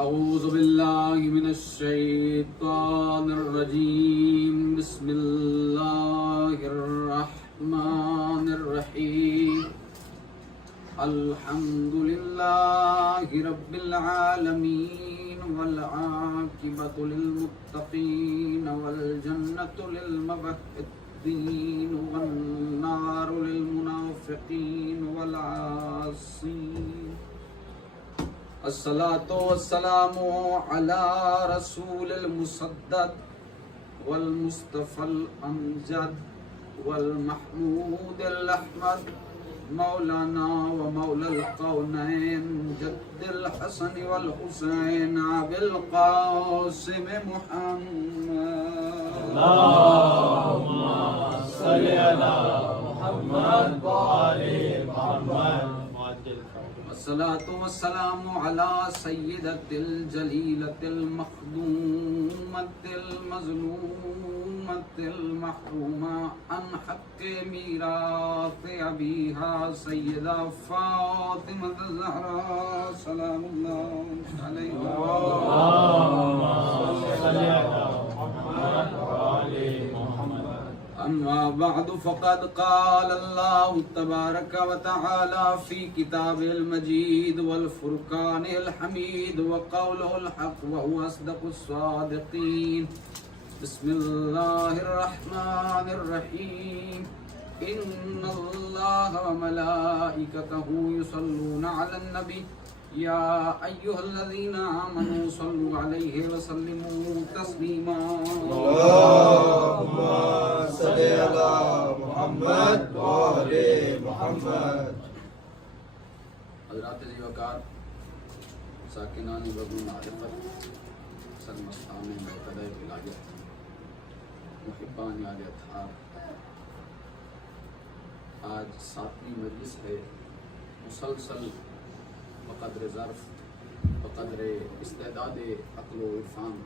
أعوذ بالله من الشيطان الرجيم بسم الله الرحمن الرحيم الحمد لله رب العالمين والعاقبة للمتقين والجنة للمبتدئين والنار للمنافقين والعاصين الصلاة والسلام على رسول المصدق والمصطفى الأمجد والمحمود الأحمد مولانا ومولى الكونين جد الحسن والحسين أبي القاسم محمد اللهم صل على محمد وآل محمد. الصلاة والسلام على سيدة الجليلة المخدومة المظلومة المحرومة عن حق ميراث أبيها سيدة فاطمة الزهراء سلام الله عليها. اللهم صل على محمد وآل محمد. أما بعد فقد قال الله تبارك وتعالى في كتابه المجيد والفرقان الحميد وقوله الحق وهو أصدق الصادقين. بسم الله الرحمن الرحيم إن الله وملائكته يصلون على النبي يا أيها الذين آمنوا صلوا عليه وسلموا تسليما. اللهم صل على محمد وآل محمد. حضرات وقار ساکنان وبن معرفت سرمستان مرتدہ ولایت محبان آل اطہار، آج 7ویں مجلس ہے. مسلسل بقدر ظرف، بقدر استعداد عقل و عرفان،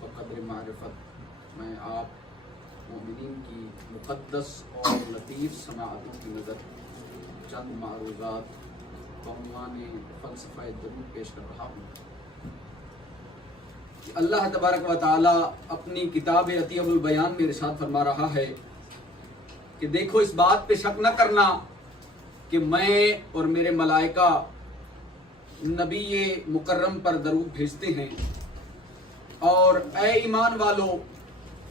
بقدر معرفت میں آپ مومنین کی مقدس اور لطیف سماعتوں کی نظر چند معروضات بعنوان فلسفہ درود پیش کر رہا ہوں. اللہ تبارک و تعالی اپنی کتاب عطیہ البیان میں ارشاد فرما رہا ہے کہ دیکھو اس بات پہ شک نہ کرنا کہ میں اور میرے ملائکہ نبی مکرم پر درود بھیجتے ہیں، اور اے ایمان والو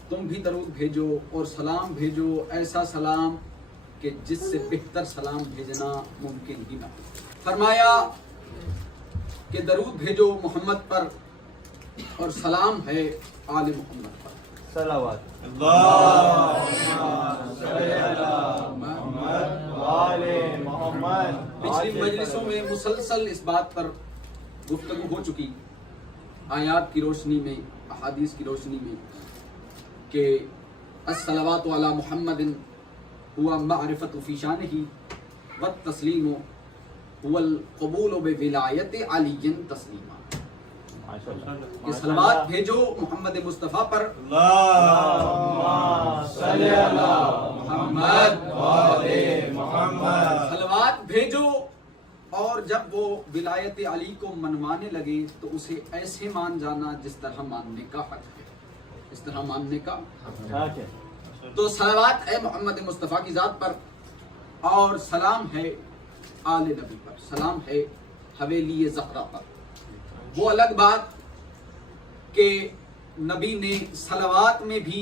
تم بھی درود بھیجو اور سلام بھیجو، ایسا سلام کہ جس سے بہتر سلام بھیجنا ممکن ہی نہ. فرمایا کہ درود بھیجو محمد پر اور سلام ہے آل محمد پر. صلوات. اللهم صل على محمد وآل محمد. پچھلی مجلسوں میں مسلسل اس بات پر گفتگو ہو چکی، آیات کی روشنی میں، احادیث کی روشنی میں، کہ الصلوات علی محمد ہوا معرفت فی شانہ والتسلیم هو القبول بولایت علی تسلیما. کہ صلوات بھیجو محمد مصطفیٰ پر. اللهم صل على محمد وآل محمد. صلوات بھیجو، اور جب وہ ولایت علی کو منوانے لگے تو اسے ایسے مان جانا جس طرح ماننے کا حق ہے، اس طرح ماننے کا حق ہے. تو صلوات ہے محمد مصطفیٰ کی ذات پر، اور سلام ہے آل نبی پر، سلام ہے حویلی زہرا پر. وہ الگ بات کہ نبی نے صلوات میں بھی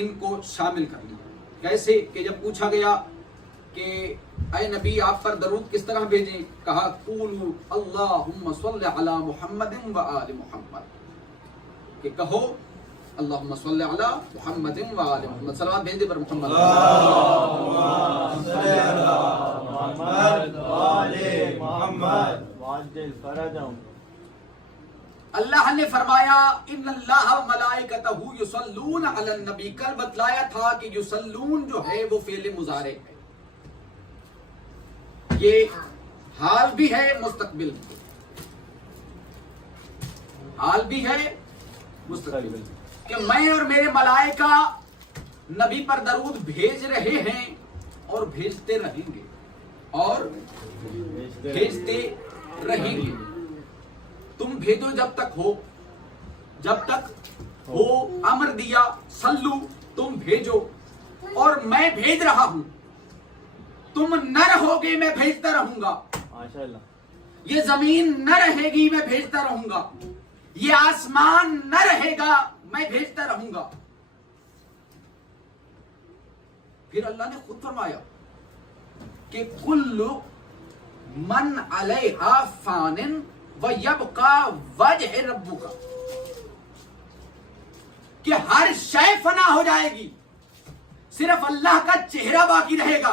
ان کو شامل کر لیا. کیسے کہ جب پوچھا گیا کہ اے نبی آپ پر درود کس طرح بھیجیں، کہا قولوا اللہم صل علی محمد و آل محمد، کہ کہو اللہم صل علی محمد و آل محمد. صلوات بھیج دے پر محمد. اللهم صل على محمد وآل محمد وعجل فرجهم. اللہ نے فرمایا ان اللہ و ملائکتہ یصلون علی النبی. کل بتلایا تھا کہ یصلون جو ہے وہ فعل مضارع ہے، یہ حال بھی ہے مستقبل بھی، حال بھی ہے مستقبل بھی، کہ میں اور میرے ملائکہ نبی پر درود بھیج رہے ہیں اور بھیجتے رہیں گے اور بھیجتے رہیں گے. तुम भेजो जब तक हो अमर दिया सल्लू तुम भेजो और मैं भेज रहा हूं, तुम न रहोगे मैं भेजता रहूंगा, माशाअल्लाह। ये जमीन न रहेगी मैं भेजता रहूंगा, ये आसमान न रहेगा मैं भेजता रहूंगा। फिर अल्लाह ने खुद फरमाया कि कुल्लु मन अलैहा फानिन व यबका वजह रब्बुका, कि हर शय फना हो जाएगी, सिर्फ अल्लाह का चेहरा बाकी रहेगा।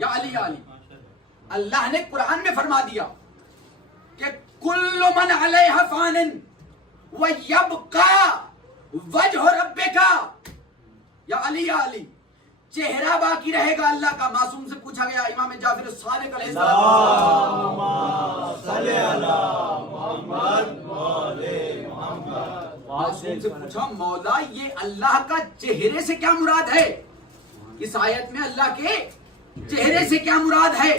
या अली अली अल्लाह ने कुरान में फरमा दिया कि कुल्लु मन अलैहा फानिन व यबका वजह रब्बिका। या अली चेहरा बाकी रहेगा अल्लाह का। मासूम से पूछा गया, इमाम जाफर सादिक मासूम से पूछा, मौला ये अल्लाह का चेहरे से क्या मुराद है? इस आयत में अल्लाह के चेहरे से क्या मुराद है?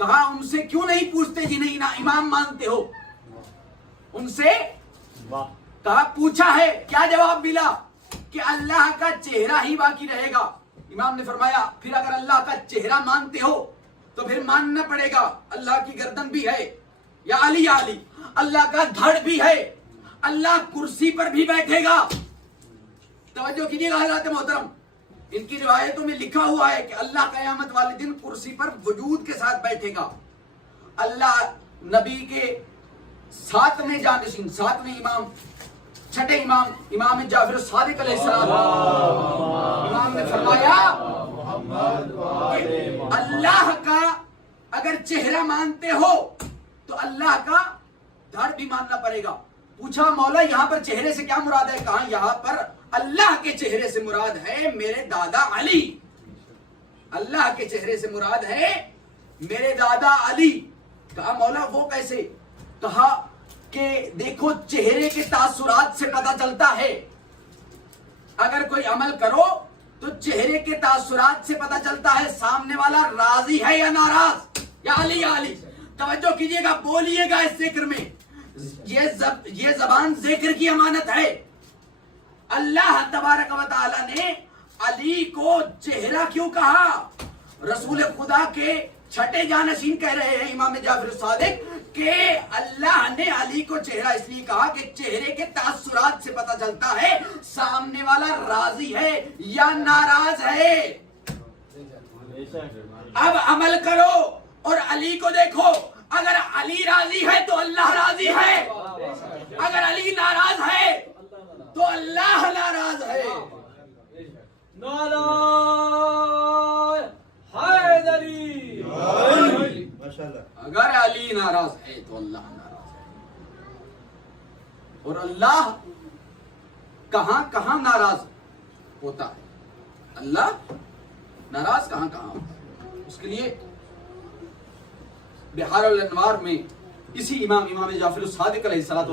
कहा उनसे क्यों नहीं पूछते जिन्हें ना इमाम मानते हो, उनसे कहा पूछा है, क्या जवाब मिला? कि अल्लाह का चेहरा ही बाकी रहेगा। इमाम ने फरमाया फिर अगर अल्लाह का चेहरा मानते हो तो फिर मानना पड़ेगा अल्लाह की गर्दन भी है। या अली अल्लाह का धड़ भी है, अल्लाह कुर्सी पर भी बैठेगा। तवज्जो कीजिएगा हज़रात मोहतरम, इनकी रिवायतों में लिखा हुआ है कि अल्लाह क़यामत वाले दिन कुर्सी पर वजूद के साथ बैठेगा। अल्लाह नबी के सातवें जानशीन, सातवें इमाम, छठे इमाम जाफर सादिक अलैहिस्सलाम, इमाम ने फरमाया अल्लाह का अगर चेहरा मानते हो तो अल्लाह का धड़ भी मानना पड़ेगा। पूछा मौला यहाँ पर चेहरे से क्या मुराद है? कहा यहाँ पर अल्लाह के चेहरे से मुराद है मेरे दादा अली। अल्लाह के चेहरे से मुराद है मेरे दादा अली। कहा मौला वो कैसे? कहा कि देखो चेहरे के तासुरात से पता चलता है, अगर कोई अमल करो तो चेहरे के तासुरात से पता चलता है सामने वाला राजी है या नाराज। या अली तवज्जो कीजिएगा, बोलिएगा इस जिक्र में, ये जबान जिक्र की अमानत है। अल्लाह तबारक व तआला ने अली को चेहरा क्यों कहा? रसूल खुदा के छठे जानशीन कह रहे हैं इमाम जाफर सादिक कि अल्लाह ने अली को चेहरा इसलिए कहा कि चेहरे के तासुरात से पता चलता है सामने वाला राजी है या नाराज है। अब अमल करो और अली को देखो, अगर अली राजी है तो अल्लाह राजी है, अगर अली नाराज है तो अल्लाह नाराज है। अगर अली नाराज है तो अल्लाह नाराज है। और अल्लाह कहां कहां नाराज होता है? अल्लाह नाराज कहां कहां होता है? उसके लिए बिहार अल अनवार में इसी इमाम जाफर सादिक अलैहिस्सलातु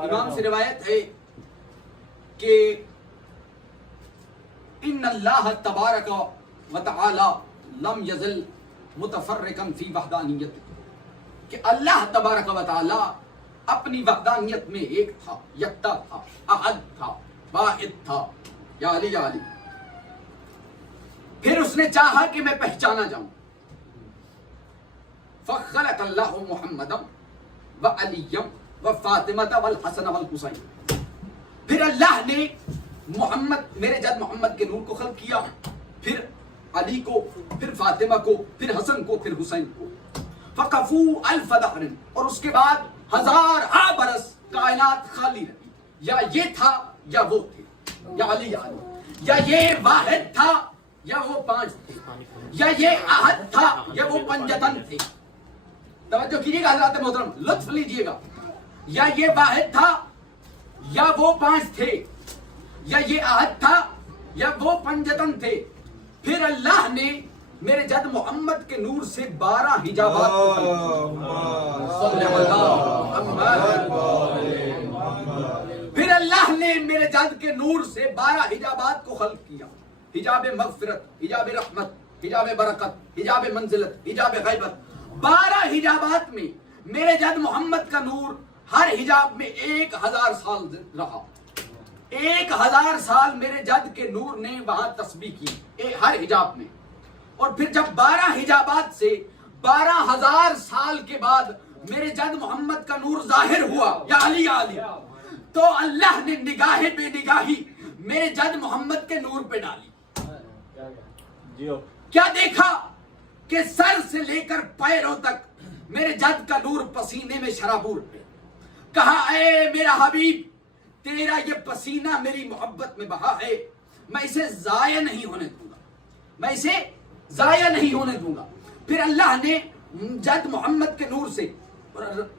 इमाम से रिवायत है कि इन्नल्लाह तबारक व तआला लम यज़ल मुतफर्रिकन फी वहदानियत, कि अल्लाह तबारक व तआला अपनी वहदानियत में एक था, यक्ता था, अहद था, वाहिद था। या अली फिर उसने चाहा कि मैं पहचाना जाऊं। फखलक अल्लाह मुहम्मदम व अलियम व फातिमा वल हसन वल हुसैन, फिर अल्लाह ने मोहम्मद, मेरे जद मोहम्मद के नूर को खल्क किया, फिर अली को, फिर फातिमा को, फिर हसन को, फिर हुसैन को। फकफू अल्फ दहरिन, और उसके बाद 1000 बरस कायनात खाली रही। या ये था या वो थे, या अली या ये वाहिद था या वो 5 थे, या ये अहद था या वो पंजतन थे। तवज्जो कीजिएगा हज़रात मोहतरम, लुत्फ लीजिएगा। या ये वाहिद था या वो 5 थे, या ये अहद था या वो पंजतन थे। फिर अल्लाह ने मेरे जद मोहम्मद के नूर से 12 हिजाबात को फिर अल्लाह ने मेरे जद के नूर से 12 हिजाबात को खल्क किया। हिजाब मगफिरत, हिजाब रहमत, हिजाब बरकत, हिजाब मंजिलत, हिजाब गैबत, 12 हिजाबात में मेरे जद मोहम्मद का नूर हर हिजाब में 1000 साल रहा। 1000 साल मेरे जद के नूर ने वहां तस्बीह की हर हिजाब में। और फिर जब 12 हिजाबात से 12000 साल के बाद मेरे जद मोहम्मद का नूर जाहिर हुआ, या अली या अली, तो अल्लाह ने निगाहे बेनिगाही मेरे जद मोहम्मद के नूर पे डाली। क्या देखा कि सर से लेकर पैरों तक मेरे जद का नूर पसीने में शराबूर पे। कहा, ऐ मेरा हबीब, तेरा ये पसीना मेरी मोहब्बत में बहा है, मैं इसे जाया नहीं होने दूंगा, मैं इसे जाया नहीं होने दूंगा। फिर अल्लाह ने जद मोहम्मद के नूर से,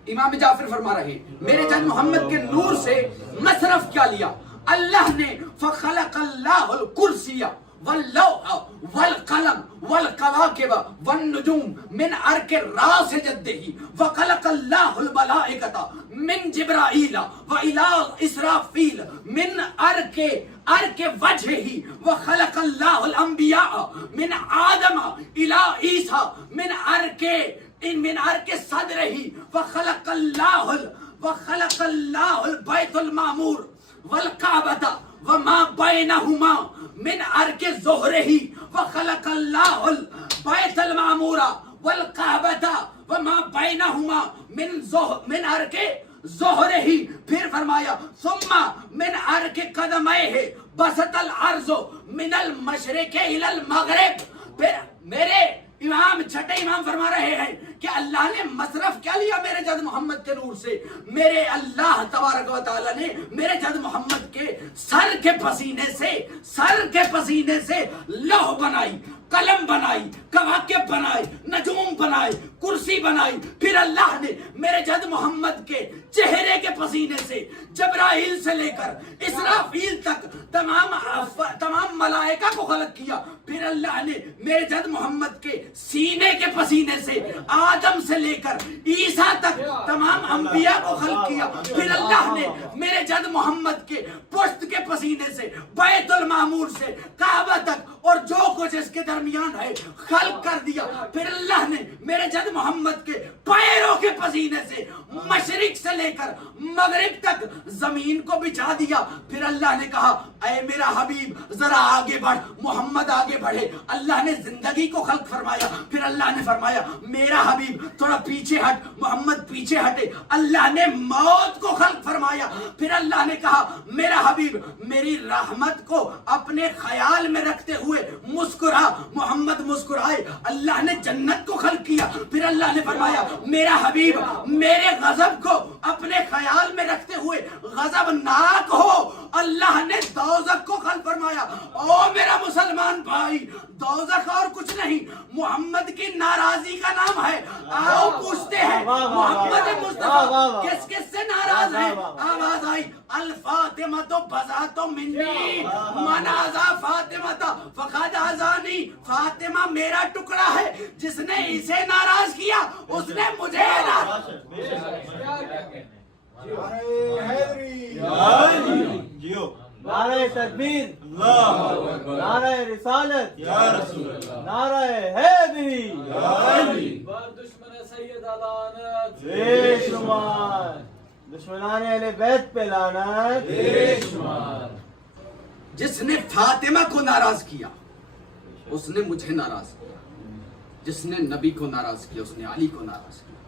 इमाम जाफर फरमा रहे, मेरे जद मोहम्मद के नूर से मसरफ क्या लिया अल्लाह ने, फखलक़ल्लाहुल कुर्सिया वल्लौह वल्कलम वल्कवाकिब वन्नुजूम मिन अर्के रास जद्दिही वखलक़ल्लाहुल मलाइकता मिन जिब्राईल व इला इसराफील मिन अर्के वजहिही वखलक़ल्लाहुल अंबिया मिन आदम इला ईसा मिन अर्के सदरिही वखलक़ल्लाहुल बैतुल मामूर वल्काबता वमा बैनहुमा मिन अर्के ज़ुहरिही वखलक़ल्लाहुल बैतुल मामूरा वल्काबता वमा बैनहुमा मिन अर्के ज़ुहरिही। फिर फरमाया, सुम्मा मिन अर्के कदमैहि बसतल अर्ज़ु मिनल मशरिक़ि इलल मग़रिब। फिर मेरे इमाम, छठे इमाम फरमा रहे हैं कि अल्लाह ने मसरफ क्या लिया मेरे जद मोहम्मद के नूर से। मेरे अल्लाह तबारक व तआला ने मेरे जद मोहम्मद के सर के पसीने से लौह बनाई, कलम बनाई, कवाकिब बनाई, नजूम बनाई, कुर्सी बनाई। फिर अल्लाह ने मेरे जद मोहम्मद के चेहरे के पसीने से जबराइल से लेकर इसराफील तक तमाम मलाइका को खलक किया। फिर अल्लाह ने मेरे जद मोहम्मद के सीने के पसीने से आदम से लेकर ईसा तक तमाम अंबिया को खलक किया। फिर अल्लाह ने मेरे जद मोहम्मद के पुश्त के पसीने से बैतुल मामूर से काबा तक और जो कुछ इसके दरमियान है खल्क कर दिया। फिर अल्लाह ने मेरे जद मोहम्मद के पैरों के पसीने से मशरिक से लेकर मगरिब तक जमीन को बिछा दिया। फिर अल्लाह ने कहा, ऐ मेरा हबीब जरा आगे बढ़, मोहम्मद आगे बढ़े। अल्लाह ने जिंदगी को खल्क फरमाया। फिर अल्लाह ने फरमाया, मेरा हबीब थोड़ा पीछे हट, मोहम्मद पीछे हटे। अल्लाह ने मौत को खल्क फरमाया। फिर अल्लाह ने कहा, मेरा हबीब मेरी रहमत को अपने ख्याल में रखते हुए मुस्कुरा। मोहम्मद मुस्कुराए। अल्लाह ने जन्नत को खल्क किया। फिर अल्लाह ने फरमाया, मेरा हबीब मेरे गजब को अपने ख्याल में रखते हुए गजबनाक हो। अल्लाह ने दोज़ख को खल्क फरमाया। ओ मेरा मुसलमान भाई, दोज़ख और कुछ नहीं, मोहम्मद की नाराजगी का नाम है। आओ पूछते हैं, मोहम्मद मुस्तफा किस किस से नाराज है? आवाज आई, अल फातिमा तो बजा तो मिन्नी मनाजा फातिमा था फखद आजानी। फातिमा मेरा टुकड़ा है, जिसने इसे नाराज किया उसने मुझे नारे तकबीर, नारे रिसालत, नारे हैदरी, दुश्मन सैयद लानत, बेशुमार दुश्मनाने अहले बैत पे लानत, बेशुमार। जिसने फातिमा को नाराज किया उसने मुझे नाराज किया, जिसने नबी को नाराज किया उसने अली को नाराज किया।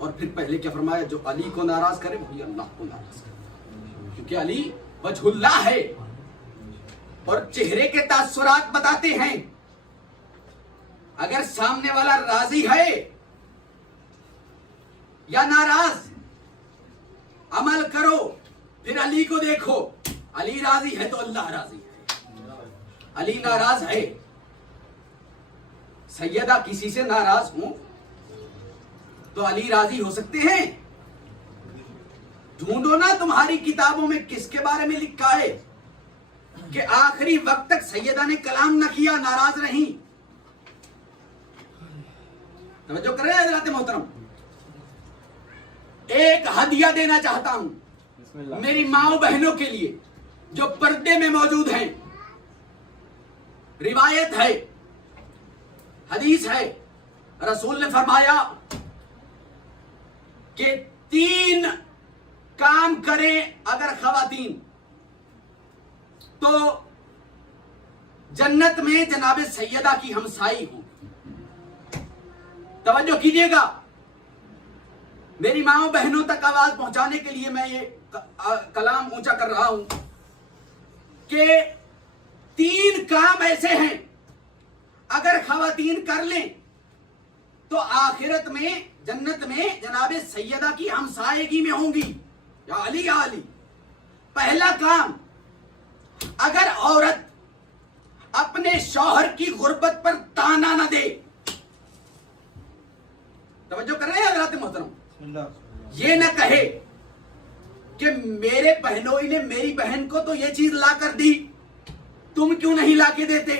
और फिर पहले क्या फरमाया, जो अली को नाराज करे वही अल्लाह को नाराज करे, क्योंकि अली वजहुल्लाह है। और चेहरे के तासुरात बताते हैं, अगर सामने वाला राजी है या नाराज, अमल करो। फिर अली को देखो, अली राजी है तो अल्लाह राजी है, अली नाराज है। सैयदा किसी से नाराज हूं तो अली राजी हो सकते हैं? ढूंढो ना तुम्हारी किताबों में किसके बारे में लिखा है कि आखिरी वक्त तक सैयदा ने कलाम न किया, नाराज नहीं। तवज्जो करें हज़रात मोहतरम। एक हदिया देना चाहता हूं मेरी माओ बहनों के लिए जो पर्दे में मौजूद हैं। रिवायत है حدیث ہے رسول نے فرمایا کہ 3 کام کریں اگر خواتین تو جنت میں جناب سیدہ کی ہمسائی ہوں. توجہ کیجئے گا میری ماؤں بہنوں تک آواز پہنچانے کے لیے میں یہ کلام اونچا کر رہا ہوں کہ 3 کام ایسے ہیں اگر خواتین کر لیں تو آخرت میں جنت میں جناب سیدہ کی ہمسائیگی میں ہوں گی. یا علی یا علی. پہلا کام، اگر عورت اپنے شوہر کی غربت پر تانا نہ دے. توجہ کر رہے ہیں حضرات محترم؟ یہ نہ کہے کہ میرے بہنوئی نے میری بہن کو تو یہ چیز لا کر دی، تم کیوں نہیں لا کے دیتے.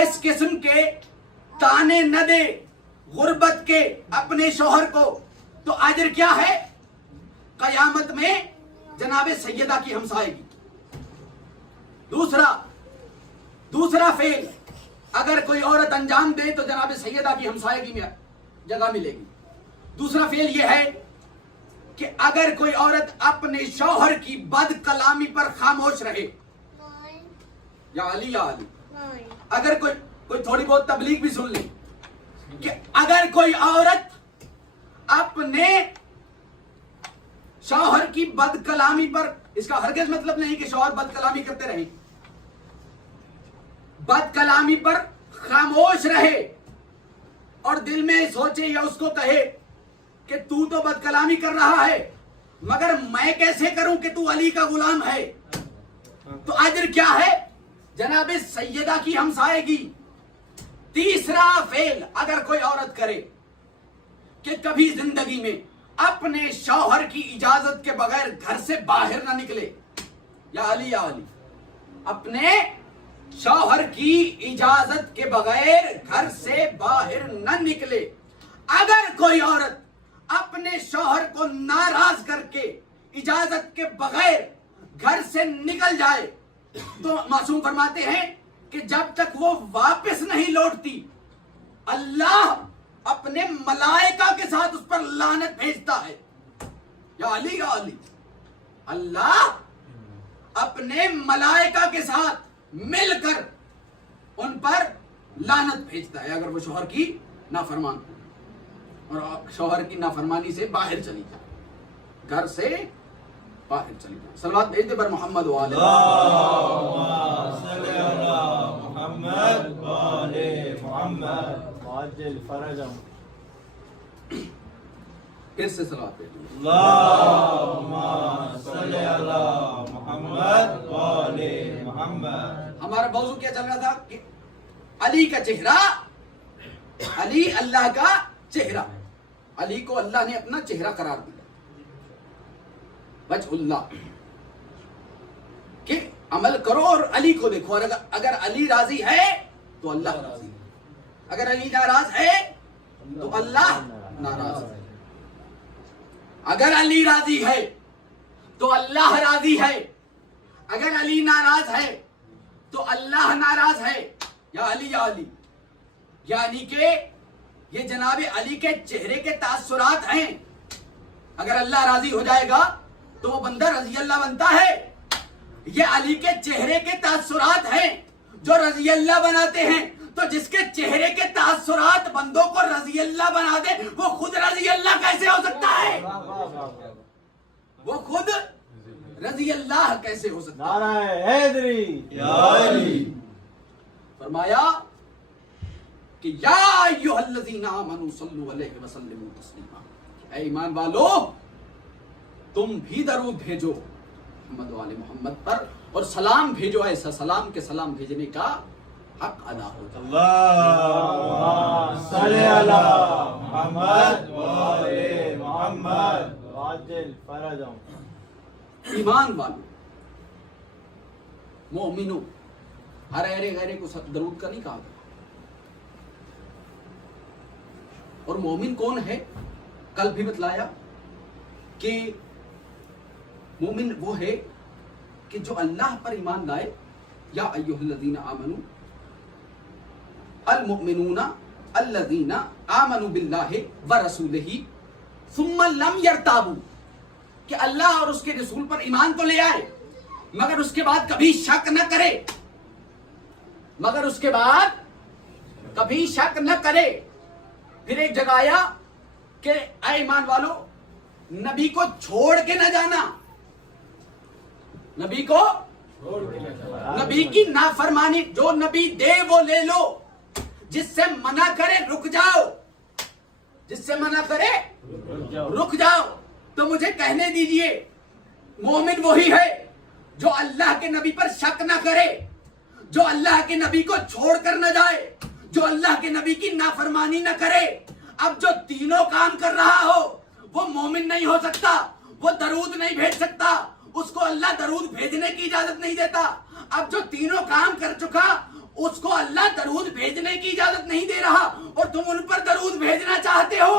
اس قسم کے تانے نہ دے غربت کے اپنے شوہر کو. تو اجر کیا ہے؟ قیامت میں جناب سیدہ کی ہمسائیگی. دوسرا فعل اگر کوئی عورت انجام دے تو جناب سیدہ کی ہمسائیگی میں جگہ ملے گی. دوسرا فعل یہ ہے کہ اگر کوئی عورت اپنے شوہر کی بد کلامی پر خاموش رہے. یا علی یا علی. اگر کوئی تھوڑی بہت تبلیغ بھی سن لے کہ اگر کوئی عورت اپنے شوہر کی بد کلامی پر، اس کا ہرگز مطلب نہیں کہ شوہر بد کلامی کرتے رہے، بد کلامی پر خاموش رہے اور دل میں سوچے یا اس کو کہے کہ تو بد کلامی کر رہا ہے مگر میں کیسے کروں کہ تو علی کا غلام ہے. تو اجر کیا ہے؟ جناب سیدہ کی ہمسائیگی. تیسرا فعل اگر کوئی عورت کرے کہ کبھی زندگی میں اپنے شوہر کی اجازت کے بغیر گھر سے باہر نہ نکلے. یا علی یا علی. اپنے شوہر کی اجازت کے بغیر گھر سے باہر نہ نکلے. اگر کوئی عورت اپنے شوہر کو ناراض کر کے اجازت کے بغیر گھر سے نکل جائے تو معصوم فرماتے ہیں کہ جب تک وہ واپس نہیں لوٹتی اللہ اپنے ملائکہ کے ساتھ اس پر لعنت بھیجتا ہے. یا علی یا علی. اللہ اپنے ملائکہ کے ساتھ مل کر ان پر لعنت بھیجتا ہے اگر وہ شوہر کی نافرمان اور شوہر کی نافرمانی سے باہر چلی جائے، گھر سے باہر چلی جائے. صلوات بھیج دے بر محمد و آل محمد و آل محمد عاجل فرجهم. پھر سے صلوات بھیج دے. اللہم صلی علی محمد و آل محمد. ہمارا موضوع کیا چل رہا تھا کہ علی کا چہرہ، علی اللہ کا چہرہ. علی کو اللہ نے اپنا چہرہ قرار دیا. وجہ اللہ کہ عمل کرو اور علی کو دیکھو. اور اگر علی راضی ہے تو اللہ راضی ہے، اگر علی ناراض ہے تو اللہ ناراض ہے. اگر علی راضی ہے تو اللہ راضی ہے، اگر علی ناراض ہے تو اللہ ناراض ہے. یا علی یا علی. یعنی کہ یہ جناب علی کے چہرے کے تاثرات ہیں. اگر اللہ راضی ہو جائے گا تو وہ بندہ رضی اللہ بنتا ہے. یہ علی کے چہرے کے تاثرات ہیں جو رضی اللہ بناتے ہیں. تو جس کے چہرے کے تاثرات بندوں کو رضی اللہ بنا دے وہ خود رضی اللہ کیسے ہو سکتا ہے؟ وہ خود رضی اللہ کیسے ہو سکتا ہے؟ نعرہ حیدری یا علی. فرمایا کہ یا ایھا الذین آمنوا صلوا علیہ وسلموا تسلیما. اے ایمان والو تم بھی درود بھیجو محمد و آل محمد پر اور سلام بھیجو ایسا سلام کے سلام بھیجنے کا حق ادا ہوتا. اللہم صلی علی محمد و آل محمد عاجل فرجهم. ایمان والو مومنو، ہر ایرے غیرے کو درود کا نہیں کہا گیا. اور مومن کون ہے؟ کل بھی بتلایا کہ مومن وہ ہے کہ جو اللہ پر ایمان لائے. یا ایھا الذین آمنوا المؤمنون الذین آمنوا باللہ ورسولہ ثم لم یرتابوا، کہ اللہ اور اس کے رسول پر ایمان تو لے آئے مگر اس کے بعد کبھی شک نہ کرے، مگر اس کے بعد کبھی شک نہ کرے۔ پھر ایک جگہ آیا کہ اے ایمان والو نبی کو چھوڑ کے نہ جانا، نبی کو، نبی کی نافرمانی، جو نبی دے وہ لے لو، جس سے منع کرے رک جاؤ، جس سے منع کرے رک جاؤ۔ تو مجھے کہنے دیجئے مومن وہی ہے جو اللہ کے نبی پر شک نہ کرے، جو اللہ کے نبی کو چھوڑ کر نہ جائے، جو اللہ کے نبی کی نافرمانی نہ کرے۔ اب جو تینوں کام کر رہا ہو وہ مومن نہیں ہو سکتا، وہ درود نہیں بھیج سکتا، اس کو اللہ درود بھیجنے کی اجازت نہیں دیتا۔ اب جو تینوں کام کر چکا اس کو اللہ درود بھیجنے کی اجازت نہیں دے رہا، اور تم ان پر درود بھیجنا چاہتے ہو،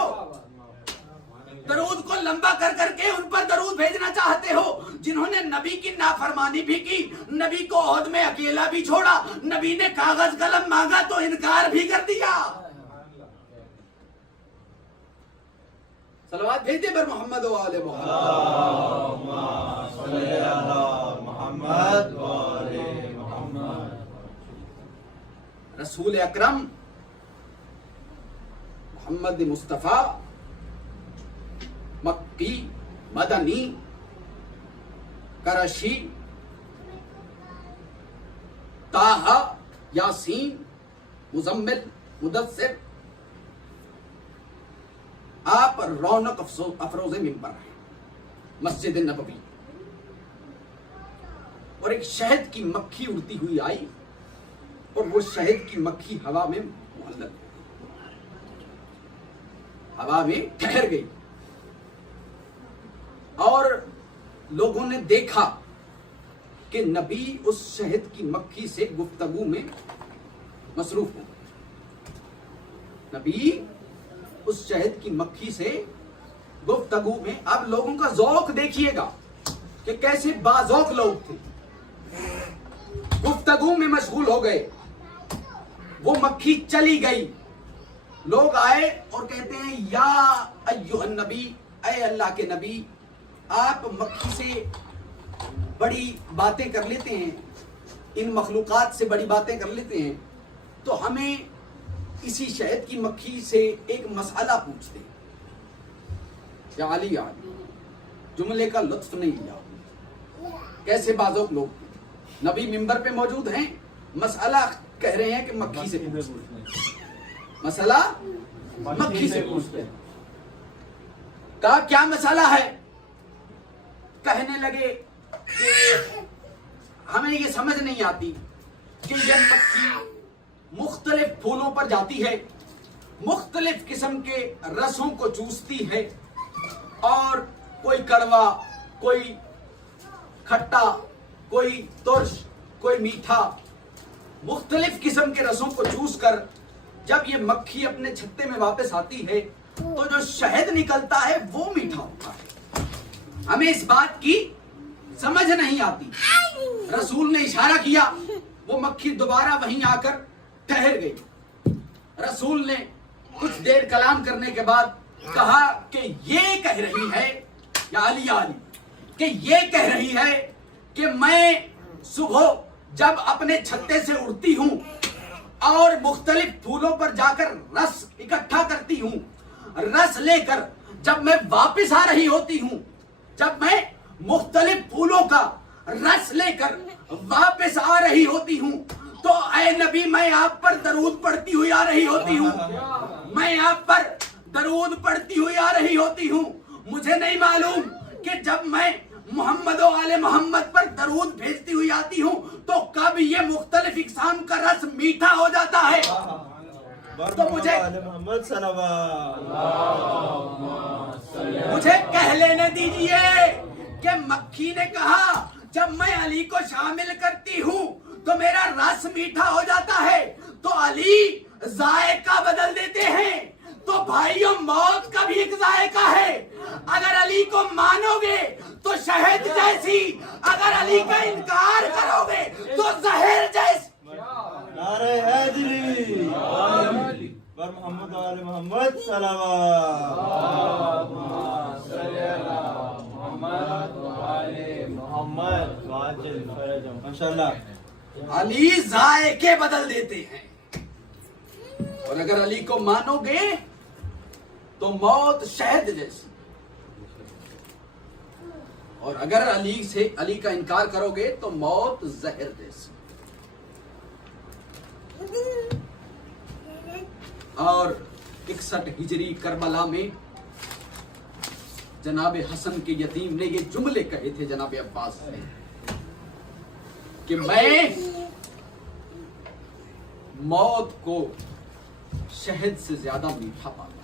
درود کو لمبا کر کر کے ان پر درود بھیجنا چاہتے ہو، جنہوں نے نبی کی نافرمانی بھی کی، نبی کو عہد میں اکیلا بھی چھوڑا، نبی نے کاغذ قلم مانگا تو انکار بھی کر دیا۔ صلوات بھیج دے پر محمد و آل محمد۔ رسول اکرم محمد مصطفیٰ مکی مدنی کرشی طٰہٰ یاسین مزمل مدثر، آپ رونق افروز ممبر ہیں مسجد نبوی، اور ایک شہد کی مکھی اڑتی ہوئی آئی اور وہ شہد کی مکھی ہوا میں معلق، ہوا میں ٹھہر گئی، اور لوگوں نے دیکھا کہ نبی اس شہد کی مکھی سے گفتگو میں مصروف ہو، نبی اس شہد کی مکھی سے گفتگو میں۔ اب لوگوں کا ذوق دیکھیے گا کہ کیسے باذوق لوگ تھے، گفتگو میں مشغول ہو گئے، وہ مکھی چلی گئی، لوگ آئے اور کہتے ہیں یا ایھا النبی، اے اللہ کے نبی، آپ مکھی سے بڑی باتیں کر لیتے ہیں، ان مخلوقات سے بڑی باتیں کر لیتے ہیں، تو ہمیں اسی شہد کی مکھی سے ایک مسئلہ پوچھتے ہیں۔ یا علی جملے کا لطف نہیں لیا، کیسے بازوق لوگ، نبی ممبر پہ موجود ہیں، مسئلہ کہہ رہے ہیں کہ مکھی سے پوچھتے ہیں، مسئلہ مکھی سے پوچھتے ہیں۔ کہا کیا مسئلہ ہے؟ کہنے لگے کہ ہمیں یہ سمجھ نہیں آتی کہ یہ مکھی مختلف پھولوں پر جاتی ہے، مختلف قسم کے رسوں کو چوستی ہے، اور کوئی کڑوا، کوئی کھٹا، کوئی ترش، کوئی میٹھا، مختلف قسم کے رسوں کو چوس کر جب یہ مکھی اپنے چھتے میں واپس آتی ہے تو جو شہد نکلتا ہے وہ میٹھا ہوتا ہے۔ ہمیں اس بات کی سمجھ نہیں آتی۔ رسول نے اشارہ کیا، وہ مکھی دوبارہ وہیں آ کر ٹھہر گئی۔ رسول نے کچھ دیر کلام کرنے کے بعد کہا کہ یہ کہہ رہی ہے، یا علی کہ یہ کہہ رہی ہے کہ میں صبح جب اپنے چھتے سے اڑتی ہوں اور مختلف پھولوں پر جا کر رس اکٹھا کرتی ہوں، رس لے کر جب میں واپس آ رہی ہوتی ہوں، جب میں مختلف پھولوں کا رس لے کر واپس آ رہی ہوتی ہوں، تو اے نبی میں آپ پر درود پڑھتی ہوئی آ رہی ہوتی ہوں، میں آپ پر درود پڑھتی ہوئی آ رہی ہوتی ہوں۔ مجھے نہیں معلوم کہ جب میں محمد و آل محمد پر درود بھیجتی ہوئی آتی ہوں تو کب یہ مختلف اقسام کا رس میٹھا ہو جاتا ہے۔ تو مجھے کہہ لینے دیجئے کہ مکھی نے کہا جب میں علی کو شامل کرتی ہوں تو میرا رس میٹھا ہو جاتا ہے، تو علی ذائقہ بدل دیتے ہیں، تو بھائیوں موت کا بھی ایک ذائقہ ہے۔ اگر علی کو مانو گے تو شہد جیسی، اگر علی کا انکار کرو گے تو زہر جیسی۔ نعرہ حیدری सलावत सलावत। माशाल्लाह। अली जायके बदल देते हैं, और अगर अली को मानोगे तो मौत शहद जैसी, और अगर अली का इनकार करोगे तो मौत जहर जैसी। और 61 हिजरी करबला में जनाब हसन के यतीम ने ये जुमले कहे थे जनाब अब्बास ने कि मैं मौत को शहद से ज्यादा मीठा पाता,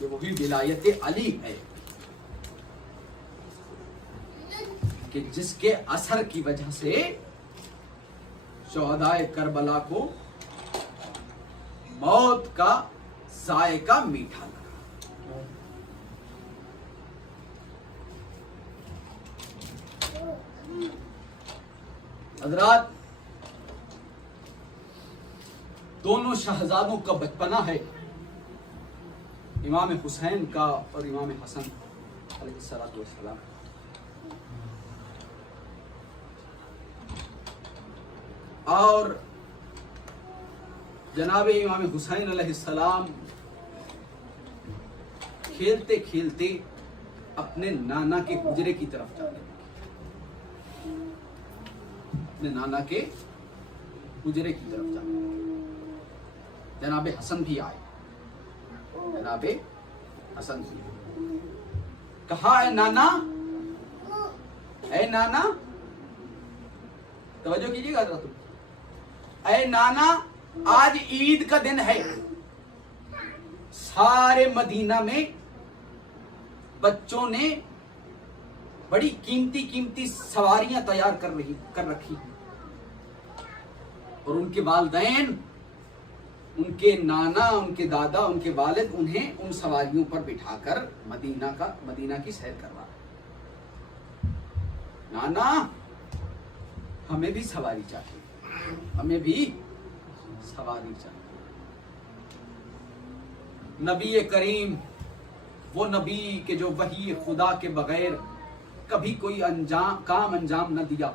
ये वही विलायत अली है कि जिसके असर की वजह से शुहदाए करबला को मौत का जायका मीठा लगा। हजरात, दोनों शहजादों का बचपना है, इमाम हुसैन का और इमाम हसन अलैहिस्सलातु वस्सलाम। और जनाब इमाम हुसैन अलैहिस्सलाम खेलते खेलते अपने नाना के हुजरे की तरफ जाने लगे, अपने नाना के हुजरे की तरफ जाने लगे। जनाब हसन भी आए, जनाब हसन भी आए। कहा है नाना, ऐ नाना, तवज्जो कीजिएगा जरा तुम, ऐ नाना, आज ईद का दिन है, सारे मदीना में बच्चों ने बड़ी कीमती कीमती सवारियां तैयार कर रखी हैं, और उनके वालिदैन, उनके नाना, उनके दादा, उनके वालिद उन्हें उन सवारियों पर बिठाकर मदीना की सैर करवा रहे। नाना, हमें भी सवारी चाहिए, हमें भी सवारी चाहिए। नबी करीम, वो नबी के जो वही खुदा के बगैर कभी कोई काम अंजाम न दिया,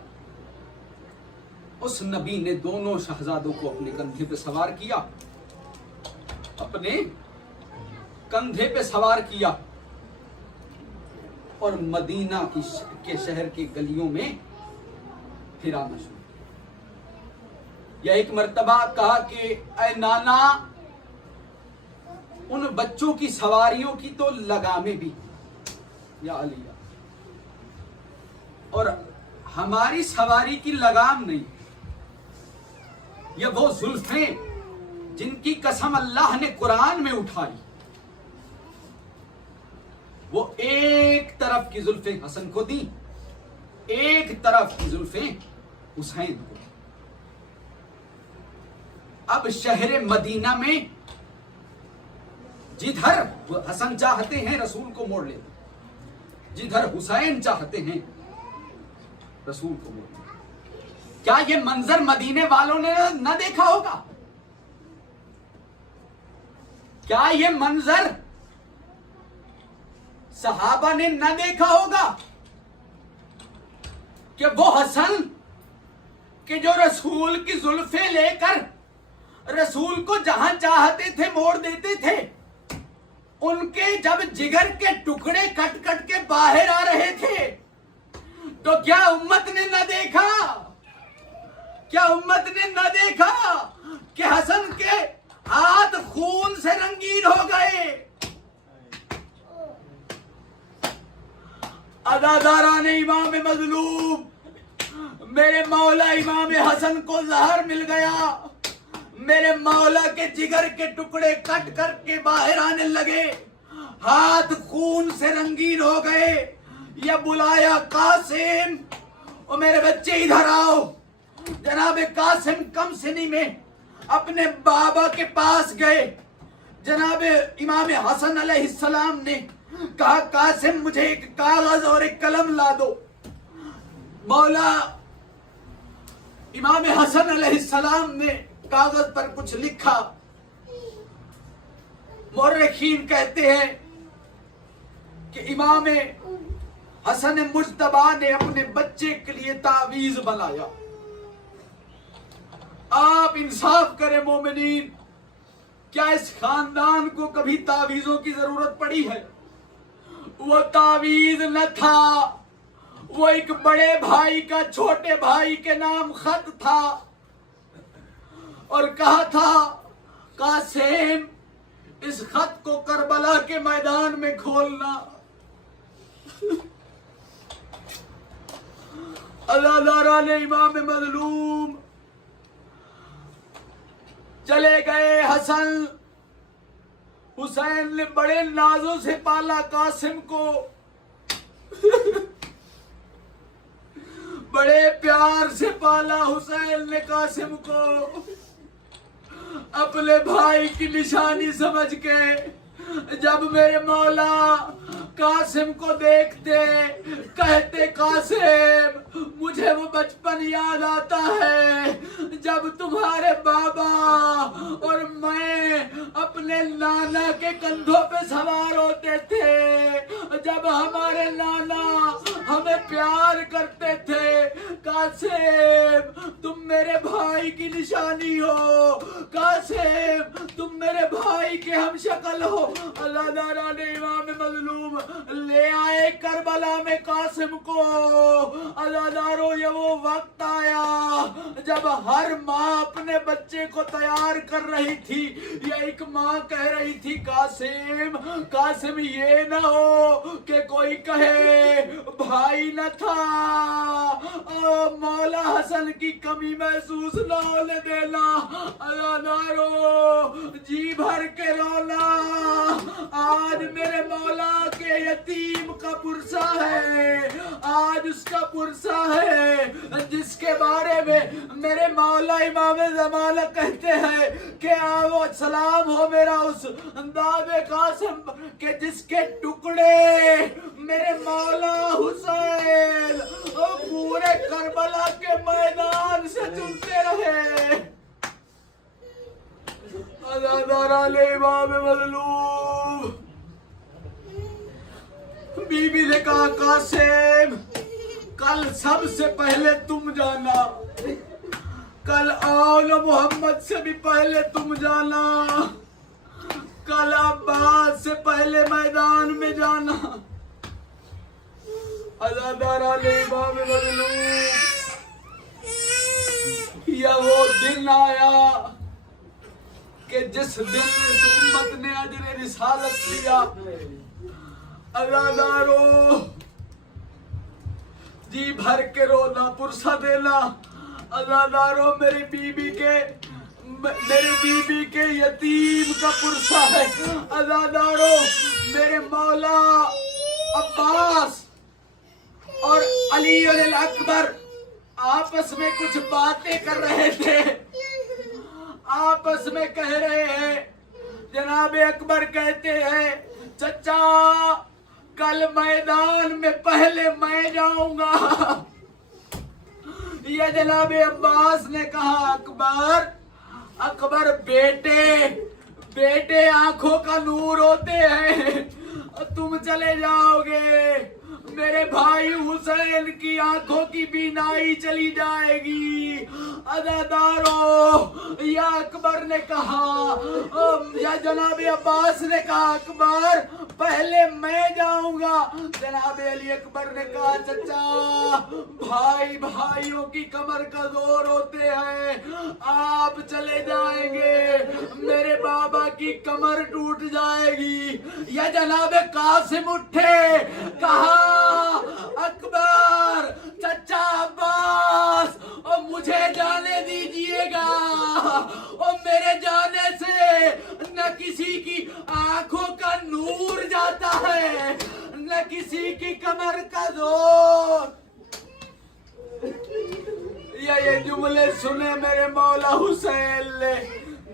उस नबी ने दोनों शहजादों को अपने कंधे पे सवार किया, अपने कंधे पे सवार किया, और मदीना के शहर के गलियों में फिराना शुरू। या एक मर्तबा कहा कि ऐ नाना, उन बच्चों की सवारियों की तो लगामें भी, या अली, और हमारी सवारी की लगाम नहीं। ये वो जुल्फें जिनकी कसम अल्लाह ने कुरान में उठाई, वो एक तरफ की जुल्फें हसन को दी, एक तरफ की जुल्फें हुसैन को। अब शहर मदीना में जिधर हसन चाहते हैं रसूल को मोड़ लेते, जिधर हुसैन चाहते हैं रसूल को मोड़ लेते। क्या ये मंजर मदीने वालों ने न देखा होगा? क्या ये मंजर सहाबा ने न देखा होगा कि वो हसन कि जो रसूल की जुल्फे लेकर रसूल को जहां चाहते थे मोड़ देते थे, उनके जब जिगर के टुकड़े कट कट के बाहर आ रहे थे, तो क्या उम्मत ने न देखा, क्या उम्मत ने न देखा कि हसन के हाथ खून से रंगीन हो गए? अदादारान इमाम मजलूम, मेरे मौला इमाम हसन को जहर मिल गया, मेरे मौला के जिगर के टुकड़े कट करके बाहर आने लगे, हाथ खून से रंगीन हो गए। या बुलाया कासिम, और मेरे बच्चे इधर आओ। जनाब कासिम कम सिनी में अपने बाबा के पास गए। जनाब इमाम हसन अलैहिस्सलाम ने कहा, कासिम मुझे एक कागज और एक कलम ला दो। मौला इमाम हसन अलैहिस्सलाम ने कागज पर कुछ लिखा, मुर्रिखीन कहते हैं कि इमाम हसन मुज्तबा ने अपने बच्चे के लिए तावीज बनाया। आप इंसाफ करें मोमिनीन, क्या इस खानदान को कभी तावीजों की जरूरत पड़ी है? वो तावीज न था, वो एक बड़े भाई का छोटे भाई के नाम खत था और कहा था कासिम इस खत को करबला के मैदान में खोलना। अज़ादारा ने इमाम मज़लूम चले गए। हसन हुसैन ने बड़े नाजों से पाला कासिम को, बड़े प्यार से पाला हुसैन ने कासिम को। अपने भाई की निशानी समझ के जब मेरे मौला कासिम को देखते कहते कासिम मुझे वो बचपन याद आता है जब तुम्हारे बाबा और मैं अपने नाना के कंधों पे सवार होते थे, जब हमारे नाना हमें प्यार करते थे। कासिम तुम मेरे भाई की निशानी हो, कासिम तुम मेरे भाई के हम शक्ल हो। अल्लाह ताला ने इमाम मज़लूम ले आए करबला में कासिम को। अज़ादारो ये वो वक्त आया जब हर माँ अपने बच्चे को तैयार कर रही थी। ये एक माँ कह रही थी कासिम कासिम ये ना हो कि कोई कहे भाई न था, मौला हसन की कमी महसूस ना होने देना। अज़ादारो जी भर के रोना, आज मेरे मौला के यतीम का पुरसा है, आज उसका पुरसा है जिसके बारे में मेरे मौला इमाम ज़माना कहते हैं कि आओ सलाम हो मेरा उस दावे कासिम के जिसके टुकड़े मेरे मौला हुसैन पूरे करबला के मैदान से चुनते रहे। अज़ादारा ले इमाम मज़लूम बीबी ने कहा कासिम कल सबसे पहले तुम जाना, कल आल मोहम्मद से भी पहले तुम जाना, कल अब्बास से पहले मैदान में जाना। अज़ादारा ले इमाम मज़लूम यह वो दिन आया कि जिस दिन इस उम्मत ने अजर रिसालत लिया। अज़ादारो जी भर के रोना पुरसा देना। अज़ादारो मेरी बीबी के यतीम का पुरसा है। अज़ादारो मेरे मौला अब्बास और अली अकबर आपस में कुछ बातें कर रहे थे, आपस में कह रहे हैं। जनाब अकबर कहते हैं चचा कल मैदान में पहले मैं जाऊंगा। ये जनाब अब्बास ने कहा अकबर बेटे आंखों का नूर होते हैं, तुम चले जाओगे मेरे भाई हुसैन की आंखों की बीनाई चली जाएगी। अज़ादारो या अकबर ने कहा या जनाब अब्बास ने कहा अकबर पहले मैं जाऊंगा। जनाब अली अकबर ने कहा चचा भाइयों की कमर का जोर होते हैं, आप चले जाएंगे मेरे बाबा की कमर टूट जाएगी। या जनाब कासिम उठे कहा अकबर चचा अब्बास और मुझे जाने दीजिएगा, और मेरे जाने से न किसी की आंखों का नूर जाता है न किसी की कमर का जोर। ये जुमले सुने मेरे मौला हुसैन ने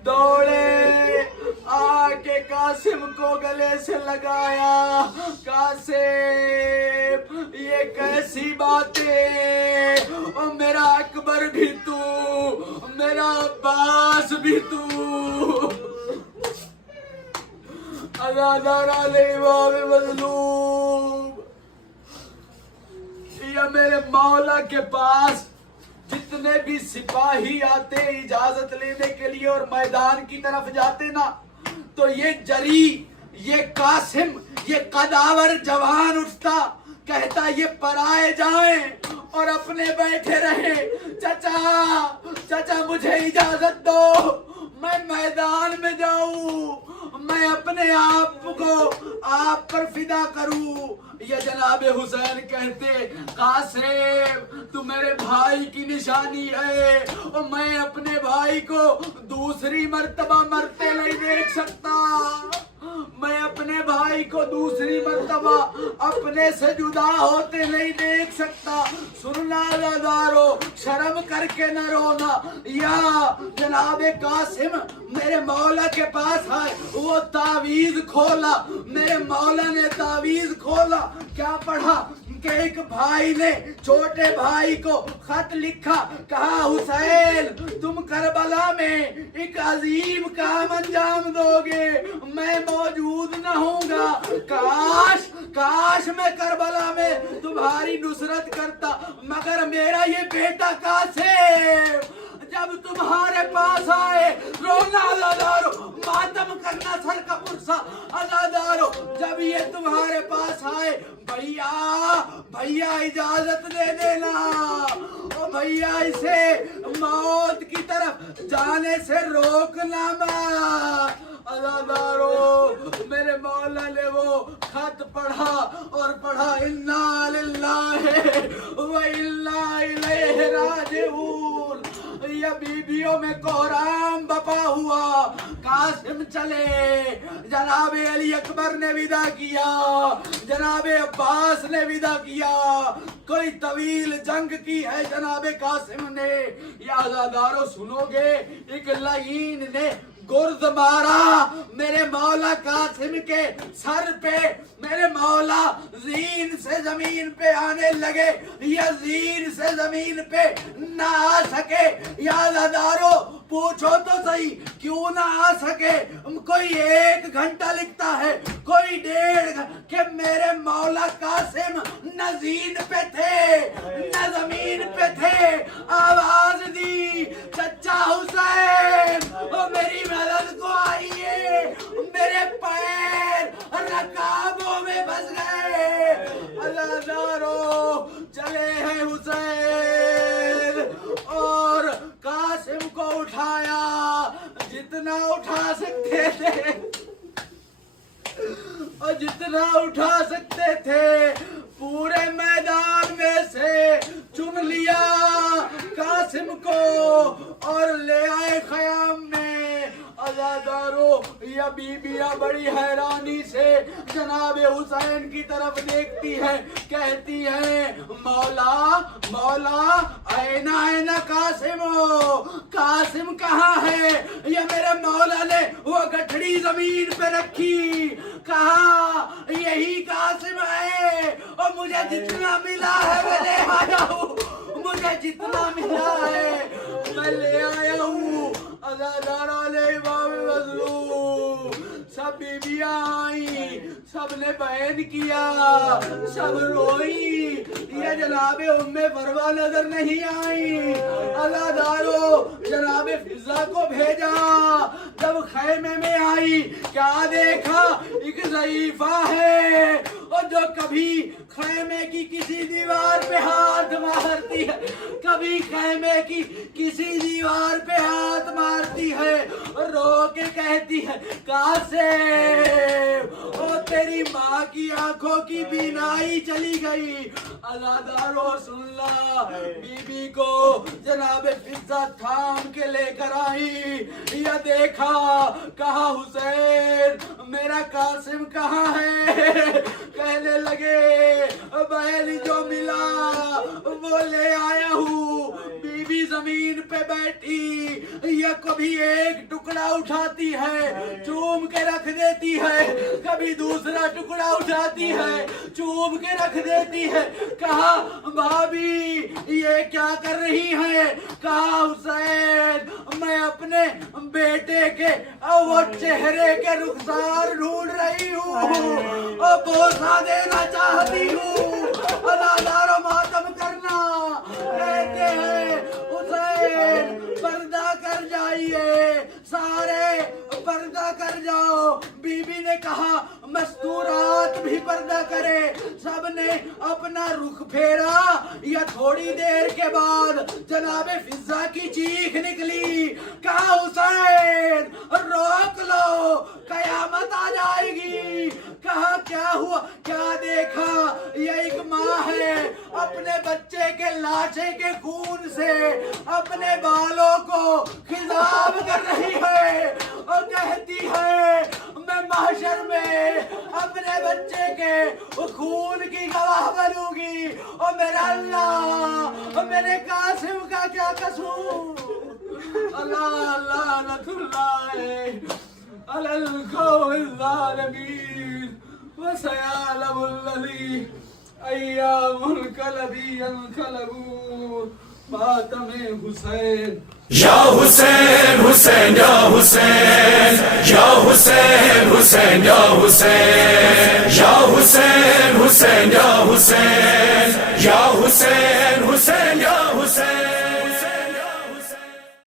दौड़े आके कासिम को गले से लगाया। कासिम ये कैसी बातें, और मेरा अकबर भी तू, मेरा अब्बास भी तू। अज़ादार आले इमाम मज़लूम, या मेरे मौला के पास जितने भी सिपाही आते इजाजत लेने के लिए और मैदान की तरफ जाते ना, तो ये जरी, ये कासिम, ये कदावर जवान उठता, कहता ये पराए जाएं और अपने बैठे रहे। चाचा मुझे इजाजत दो, मैं मैदान में जाऊं, मैं अपने आप को आप पर फिदा करूं। ये जनाब हुसैन कहते, कासिम तू मेरे भाई की निशानी है और मैं अपने भाई को दूसरी मर्तबा मरते नहीं देख सकता, मैं अपने भाई को दूसरी मर्तबा अपने से जुदा होते नहीं देख सकता। सुनना अज़ादारो, शर्म करके न रोना। या जनाबे कासिम मेरे मौला के पास है, वो तावीज खोला, मेरे मौला ने तावीज खोला, क्या पढ़ा कि एक भाई ने छोटे भाई को खत लिखा, कहा हुसैन तुम करबला में एक अजीम काम अंजाम दोगे, मैं मौजूद न होऊंगा, काश मैं करबला में तुम्हारी नुसरत करता, मगर मेरा ये बेटा कासिम जब तुम्हारे पास आए, रोना अज़ादारो, मातम करना सर का पुरसा अज़ादारो, जब ये तुम्हारे पास आए, भैया इजाजत दे देना, ओ भैया इसे मौत की तरफ जाने से रोकना मत। अज़ादारो मेरे मौला ने वो खत पढ़ा और पढ़ा, इन्ना लिल्लाहि व इन्ना इलैहि राजिऊन। या बीबियों में कोहराम बपा हुआ, कासिम चले, जनाबे अली अकबर ने विदा किया, जनाबे अब्बास ने विदा किया, कोई तवील जंग की है जनाबे कासिम ने। या अज़ादारो सुनोगे, एक लईन ने गुर्द मारा मेरे मौला कासिम के सर पे, मेरे मौला जीन से जमीन पे आने लगे, या जीन से जमीन पे ना आ सके। या अज़ादारो पूछो तो सही क्यों ना आ सके, कोई 1 घंटा लिखता है, कोई 1.5 कि मेरे मौला कासिम न जीन पे थे न जमीन पे थे। आवाज दी, चचा हुसैन ओ मेरी मदद को आइए, मेरे पैर रकाबों में फंस गए। अज़ादारो चले हैं हुसैन और कासिम को उठाया, जितना उठा सकते थे और जितना उठा सकते थे पूरे मैदान में से चुन लिया कासिम को और ले आए खयाम में। अज़ादारो या बीबियां बड़ी हैरानी से जनाबे हुसैन की तरफ देखती है, कहती है मौला ऐना कासिम कहाँ है। या मेरे मौला ने वो गठड़ी जमीन पे रखी, कहा यही कासिम है और मुझे जितना मिला है मैं ले आया हूँ, मुझे जितना मिला है मैं ले आया हूँ। अज़ादार आले इमाम मज़लूम, सब बीबियां आई, सब ने बयान किया, सब रोई, ये जनाबे उम्मे फरवा नजर नहीं आई। अज़ादारो जनाबे फिजा को भेजा, जब खैमे में आई क्या देखा, एक ज़ईफ़ा है और जो कभी खैमे की किसी दीवार पे हाथ मारती है, कभी खैमे की किसी दीवार पे हाथ मारती है और रो के कहती है कासिम ओ तेरी माँ की आंखों की बीनाई चली गई। अज़ादारो सुन ला, बीबी को जनाबे फिजा थाम के लेकर आई, या देखा, कहा हुसैन मेरा कासिम कहाँ है। कहने लगे बहन जो मिला वो ले आया हूँ। बीबी बीवी जमीन पे बैठी, या कभी एक टुकड़ा उठाती है चूम के रख देती है, कभी दूसरा टुकड़ा उठाती है चूम के रख देती है। कहा भाभी ये क्या कर रही है? कहा हुसैन मैं अपने बेटे के वो चेहरे के रुखसार ढूंढ रही हूँ और बोसा देना चाहती हूँ, अदादारो मातम करना। कहते हैं हुसैन पर्दा कर जाइए, सारे पर्दा कर जाओ। बीबी ने कहा मस्तूरात भी पर्दा करे, सबने अपना रुख फेरा। या थोड़ी देर के बाद जनाबे फिजा की चीख निकली। कहा हुसैन रोक लो कयामत आ जाएगी। कहा क्या हुआ, क्या देखा? ये एक माँ है अपने बच्चे के लाशे के खून से अपने बालों को खिजाब कर रही है और कहती है मैं महशर में अपने बच्चे के खून की गवाह बनूंगी। और मेरा अल्लाह और मेरे कासिम का क्या कसूर? अल्लाह लानतुल्लाह अलल कौमिल ज़ालिमीन व सयअलमुल लज़ी अय्यामुल कलबी यनकलबून मातमे हुसैन। या हुसैन हुसैन या हुसैन या हुसैन हुसैन या हुसैन या हुसैन हुसैन या हुसैन या हुसैन